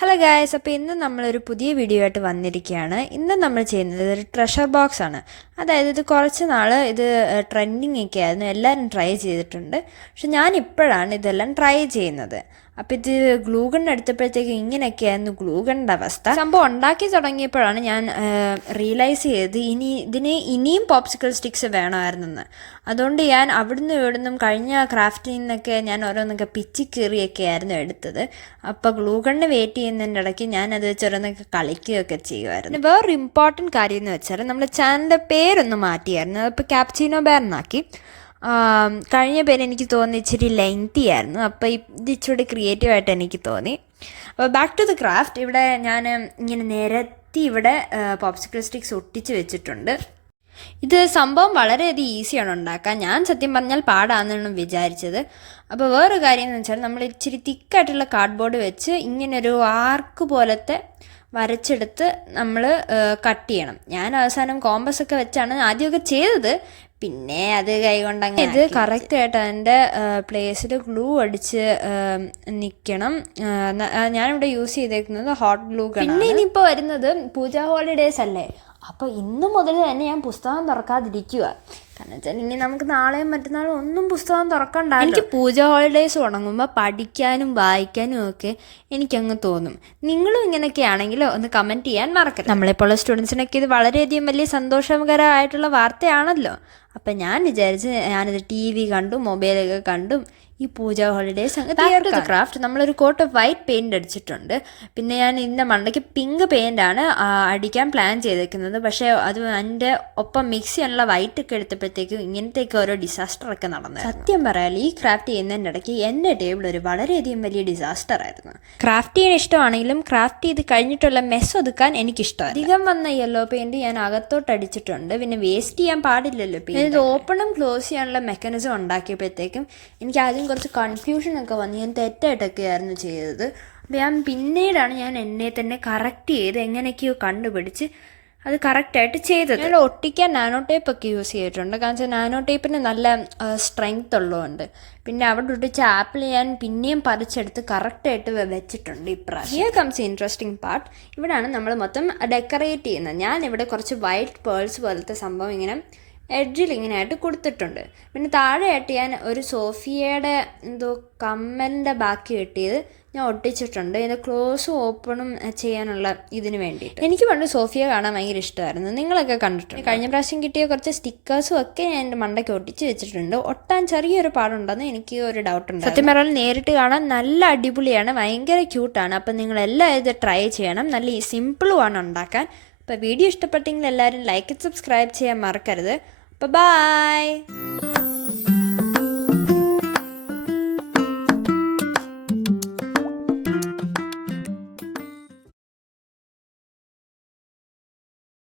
Hello guys, അപ്പോൾ ഇന്ന് നമ്മളൊരു പുതിയ വീഡിയോ ആയിട്ട് വന്നിരിക്കുകയാണ്. ഇന്ന് നമ്മൾ ചെയ്യുന്നത് ഒരു ട്രഷർ ബോക്സ് ആണ്. അതായത് ഇത് കുറച്ച് നാൾ ഇത് ട്രെൻഡിങ് ഒക്കെ ആയിരുന്നു, എല്ലാവരും ട്രൈ ചെയ്തിട്ടുണ്ട്. പക്ഷെ ഞാൻ ഇപ്പോഴാണ് ഇതെല്ലാം ട്രൈ ചെയ്യുന്നത്. അപ്പോൾ ഇത് ഗ്ലൂഗൺ എടുത്തപ്പോഴത്തേക്ക് ഇങ്ങനെയൊക്കെയായിരുന്നു ഗ്ലൂഗണിൻ്റെ അവസ്ഥ. സംഭവം ഉണ്ടാക്കി തുടങ്ങിയപ്പോഴാണ് ഞാൻ റിയലൈസ് ചെയ്തത് ഇതിന് ഇനിയും പോപ്സിക്കിൾ സ്റ്റിക്സ് വേണമായിരുന്നെന്ന്. അതുകൊണ്ട് ഞാൻ അവിടുന്ന് ഇവിടുന്നും കഴിഞ്ഞ ക്രാഫ്റ്റിൽ നിന്നൊക്കെ ഞാൻ ഓരോന്നൊക്കെ പിച്ചിക്കീറിയൊക്കെ ആയിരുന്നു എടുത്തത്. അപ്പോൾ ഗ്ലൂഗണിന് വെയിറ്റ് ചെയ്യുന്നതിൻ്റെ ഇടയ്ക്ക് ഞാനത് ചെറുതൊക്കെ കളിക്കുകയൊക്കെ ചെയ്യുമായിരുന്നു. വേറൊരു ഇമ്പോർട്ടൻറ്റ് കാര്യം എന്ന് വെച്ചാൽ നമ്മുടെ ചാനലിൻ്റെ പേരൊന്ന് മാറ്റിയായിരുന്നു. അപ്പോൾ ക്യാപ്ചീനോ ബെയർ എന്നാക്കി. കഴിഞ്ഞ പേര് എനിക്ക് തോന്നി ഇച്ചിരി ലെങ്തി ആയിരുന്നു. അപ്പോൾ ഇത് ഇച്ചിരി ക്രിയേറ്റീവായിട്ട് എനിക്ക് തോന്നി. അപ്പോൾ ബാക്ക് ടു ദ ക്രാഫ്റ്റ്. ഇവിടെ ഞാൻ ഇങ്ങനെ നിരത്തി ഇവിടെ പോപ്സിക്കിൾ സ്റ്റിക്സ് ഒട്ടിച്ച് വെച്ചിട്ടുണ്ട്. ഇത് സംഭവം വളരെയധികം ഈസിയാണ് ഉണ്ടാക്കാൻ. ഞാൻ സത്യം പറഞ്ഞാൽ പാടാണെന്നാണ് വിചാരിച്ചത്. അപ്പോൾ വേറൊരു കാര്യം എന്ന് വെച്ചാൽ നമ്മൾ ഇച്ചിരി തിക്കായിട്ടുള്ള കാർഡ്ബോർഡ് വെച്ച് ഇങ്ങനൊരു ആർക്ക് പോലത്തെ വരച്ചെടുത്ത് നമ്മൾ കട്ട് ചെയ്യണം. ഞാൻ അവസാനം കോമ്പസ് ഒക്കെ വെച്ചാണ് ആദ്യമൊക്കെ ചെയ്തത്. പിന്നെ അത് കൈകൊണ്ടങ്ങനെ ഇത് കറക്റ്റായിട്ട് അതിൻ്റെ പ്ലേസിൽ ഗ്ലൂ അടിച്ച് നിൽക്കണം. ഞാനിവിടെ യൂസ് ചെയ്തേക്കുന്നത് ഹോട്ട് ഗ്ലൂ ഗൺ. പിന്നെ ഇനിയിപ്പോൾ വരുന്നത് പൂജ ഹോളിഡേയ്സ് അല്ലേ. അപ്പോൾ ഇന്ന് മുതൽ തന്നെ ഞാൻ പുസ്തകം തുറക്കാതിരിക്കുക. കാരണം വെച്ചാൽ ഇനി നമുക്ക് നാളെയും മറ്റന്നാളും ഒന്നും പുസ്തകം തുറക്കണ്ട. എനിക്ക് പൂജ ഹോളിഡേയ്സ് തുടങ്ങുമ്പോൾ പഠിക്കാനും വായിക്കാനും ഒക്കെ എനിക്കങ്ങ് തോന്നും. നിങ്ങളും ഇങ്ങനെയൊക്കെ ആണെങ്കിൽ ഒന്ന് കമൻറ്റ് ചെയ്യാൻ മറക്കരുത്. നമ്മളെപ്പോലുള്ള സ്റ്റുഡൻസിനൊക്കെ ഇത് വളരെയധികം വലിയ സന്തോഷകരമായിട്ടുള്ള വാർത്തയാണല്ലോ. അപ്പം ഞാൻ വിചാരിച്ച് ഞാനിത് TV കണ്ടും മൊബൈലൊക്കെ കണ്ടും ഈ പൂജ ഹോളിഡേയ്സ് അങ്ങ് തീർക്കുക. ക്രാഫ്റ്റ് നമ്മളൊരു കോട്ട് ഓഫ് വൈറ്റ് പെയിൻറ് അടിച്ചിട്ടുണ്ട്. പിന്നെ ഞാൻ ഇതിൻ്റെ മണ്ടയ്ക്ക് പിങ്ക് പെയിൻ്റാണ് അടിക്കാൻ പ്ലാൻ ചെയ്തേക്കുന്നത്. പക്ഷേ അത് അതിൻ്റെ ഒപ്പം മിക്സ് ചെയ്യാനുള്ള വൈറ്റ് ഒക്കെ എടുത്തപ്പോഴത്തേക്കും ഇങ്ങനത്തെയൊക്കെ ഓരോ ഡിസാസ്റ്ററൊക്കെ നടന്നു. സത്യം പറയാൽ ഈ ക്രാഫ്റ്റ് ചെയ്യുന്നതിൻ്റെ ഇടയ്ക്ക് എൻ്റെ ടേബിൾ ഒരു വളരെയധികം വലിയ ഡിസാസ്റ്റർ ആയിരുന്നു. ക്രാഫ്റ്റ് ചെയ്യാൻ ഇഷ്ടമാണെങ്കിലും ക്രാഫ്റ്റ് ചെയ്ത് കഴിഞ്ഞിട്ടുള്ള മെസ്സ് ഒതുക്കാൻ എനിക്കിഷ്ടമാണ്. അധികം വന്ന യെല്ലോ പെയിൻറ് ഞാൻ അകത്തോട്ട് അടിച്ചിട്ടുണ്ട്. പിന്നെ വേസ്റ്റ് ചെയ്യാൻ പാടില്ലല്ലോ. പിന്നെ ഇത് ഓപ്പണും ക്ലോസ് ചെയ്യാനുള്ള മെക്കാനിസം ഉണ്ടാക്കിയപ്പോഴത്തേക്കും എനിക്ക് ആദ്യം കുറച്ച് കൺഫ്യൂഷനൊക്കെ വന്ന് ഞാൻ തെറ്റായിട്ടൊക്കെയായിരുന്നു ചെയ്തത്. അപ്പോൾ പിന്നീടാണ് ഞാൻ എന്നെ തന്നെ കറക്റ്റ് ചെയ്ത് എങ്ങനെയൊക്കെയോ കണ്ടുപിടിച്ച് അത് കറക്റ്റായിട്ട് ചെയ്തത്. ഞാൻ ഒട്ടിക്കാൻ നാനോ ടേപ്പൊക്കെ യൂസ് ചെയ്തിട്ടുണ്ട്. കാരണം വെച്ചാൽ നാനോ ടേപ്പിന് നല്ല സ്ട്രെങ്ത് ഉള്ളതുകൊണ്ട്. പിന്നെ അവിടെ ഒട്ടിച്ച ആപ്പിൾ ഞാൻ പിന്നെയും പറിച്ചെടുത്ത് കറക്റ്റായിട്ട് വെച്ചിട്ടുണ്ട് ഇപ്രാവശ്യം. Here comes interesting part. ഇവിടെയാണ് നമ്മൾ മൊത്തം ഡെക്കറേറ്റ് ചെയ്യുന്നത്. ഞാനിവിടെ കുറച്ച് വൈറ്റ് പേൾസ് പോലത്തെ സംഭവം ഇങ്ങനെ എഡ്ജിൽ ഇങ്ങനെയായിട്ട് കൊടുത്തിട്ടുണ്ട്. പിന്നെ താഴെയായിട്ട് ഞാൻ ഒരു സോഫിയയുടെ എന്തോ കമ്മലിൻ്റെ ബാക്കി കിട്ടിയത് ഞാൻ ഒട്ടിച്ചിട്ടുണ്ട്. ഇത് ക്ലോസും ഓപ്പണും ചെയ്യാനുള്ള ഇതിന് വേണ്ടിയിട്ട്. എനിക്ക് പണ്ട് സോഫിയ കാണാൻ ഭയങ്കര ഇഷ്ടമായിരുന്നു. നിങ്ങളൊക്കെ കണ്ടിട്ടുണ്ട്. കഴിഞ്ഞ പ്രാവശ്യം കിട്ടിയ കുറച്ച് സ്റ്റിക്കേഴ്സും ഒക്കെ ഞാൻ എൻ്റെ മണ്ടയ്ക്ക് ഒട്ടിച്ച് വെച്ചിട്ടുണ്ട്. ഒട്ടാൻ ചെറിയൊരു പാടുണ്ടെന്ന് എനിക്ക് ഒരു ഡൗട്ടുണ്ട്. സത്യം പറഞ്ഞാൽ നേരിട്ട് കാണാൻ നല്ല അടിപൊളിയാണ്, ഭയങ്കര ക്യൂട്ടാണ്. അപ്പം നിങ്ങളെല്ലാം ഇത് ട്രൈ ചെയ്യണം. നല്ല സിമ്പിളുമാണ് ഉണ്ടാക്കാൻ. അപ്പോൾ വീഡിയോ ഇഷ്ടപ്പെട്ടെങ്കിൽ എല്ലാവരും ലൈക്ക് സബ്സ്ക്രൈബ് ചെയ്യാൻ മറക്കരുത്. Bye-bye!